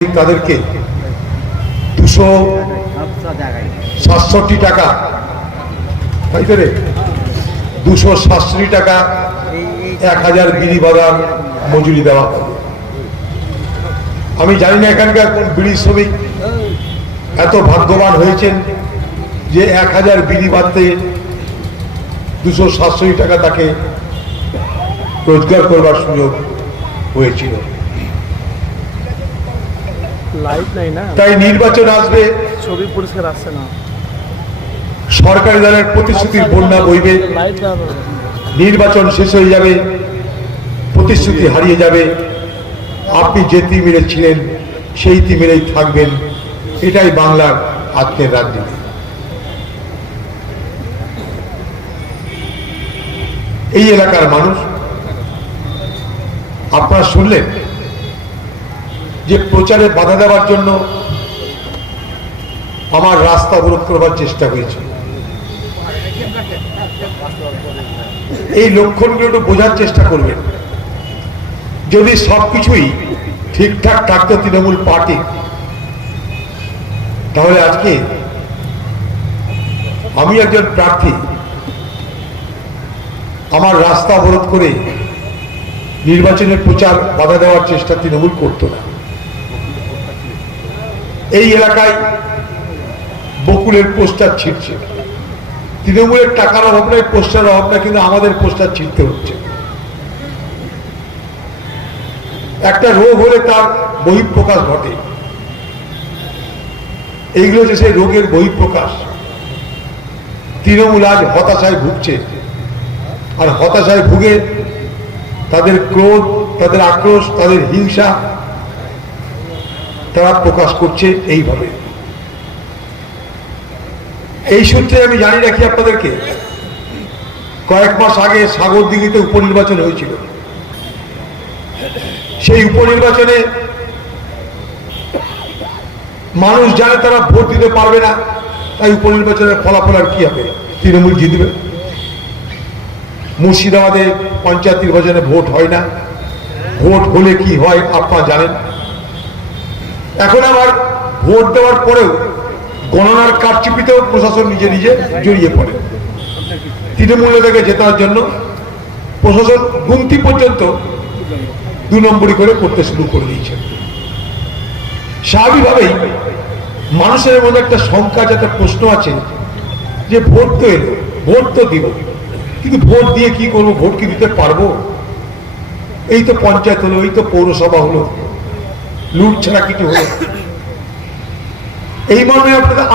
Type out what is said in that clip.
তাদেরকে দুশো সাতষট্টি টাকা। তাই তো দুশো সাতষট্টি টাকা এক হাজার বিড়ি বাদাম মজুরি দেওয়া হবে। আমি জানি না এখানকার কোন বিড়ি শ্রমিক এত ভাগ্যবান হয়েছেন যে এক হাজার বিড়ি বাদতে দুশো সাতষট্টি টাকা তাকে রোজগার করবার সুযোগ হয়েছিল। লাইট নাই না। তাই নির্বাচন আসবে। ছবি পরিষ্কার আসছে না। সরকারি দলের প্রতিশ্রুতির বন্যা বইবে। নির্বাচন শেষ হয়ে যাবে। প্রতিশ্রুতি হারিয়ে যাবে। আপনি যে তিমিরে ছিলেন সেই তিমিরেই থাকবেন। এটাই বাংলার আজকের রাজনীতি এই এলাকার মানুষ আপনারা শুনলেন? যে প্রচারে বাধা দেওয়ার জন্য আমার রাস্তা অবরোধ করবার চেষ্টা হয়েছে। এই লক্ষণগুলো একটু বোঝার চেষ্টা করবেন। যদি সবকিছুই ঠিকঠাক থাকতো তৃণমূল পার্টি, তাহলে আজকে আমি একজন প্রার্থী আমার রাস্তা অবরোধ করে নির্বাচনের প্রচার বাধা দেওয়ার চেষ্টা তৃণমূল করতো না। এই এলাকায় বকুলের পোস্টার ছিটছে। তৃণমূলের টাকার অভাব নাই পোস্টার অভাব না কিন্তু আমাদের পোস্টার ছিটতে হচ্ছে। একটা রোগ হলে তার বহিঃপ্রকাশ ঘটে। এইগুলো হচ্ছে সেই রোগের বহিঃপ্রকাশ। তৃণমূল আজ হতাশায় ভুগছে। আর হতাশায় ভুগে তাদের ক্রোধ, তাদের আক্রোশ, তাদের হিংসা তারা প্রকাশ করছে এইভাবে। এই সূত্রে আমি জানি রাখি আপনাদেরকে, কয়েক মাস আগে সাগর দিঘিতে উপনির্বাচন হয়েছিল। সেই উপনির্বাচনে মানুষ জানে তারা ভোট দিতে পারবে না, তাই উপনির্বাচনের ফলাফল আর কি হবে, তৃণমূল জিতবে। মুর্শিদাবাদে পঞ্চায়েত নির্বাচনে ভোট হয় না। ভোট হলে কি হয় আপনারা জানেন। এখন আবার ভোট দেওয়ার পরেও গণনার কারচুপিতেও প্রশাসন নিজে নিজে জড়িয়ে পড়ে। তৃণমূল থেকে জেতার জন্য প্রশাসন গুমতি পর্যন্ত দু নম্বরই করে করতে শুরু করে দিয়েছে। স্বাভাবিকভাবেই মানুষের মধ্যে একটা শঙ্কা, যাতে প্রশ্ন আছে যে ভোট তো এলো, ভোট তো দিব কিন্তু ভোট দিয়ে কি করব, ভোট কি দিতে পারব? এই তো পঞ্চায়েত হলো, এই তো পৌরসভা হলো লুট ছাড়া কিছু হলো এই মর্মে আপনাদের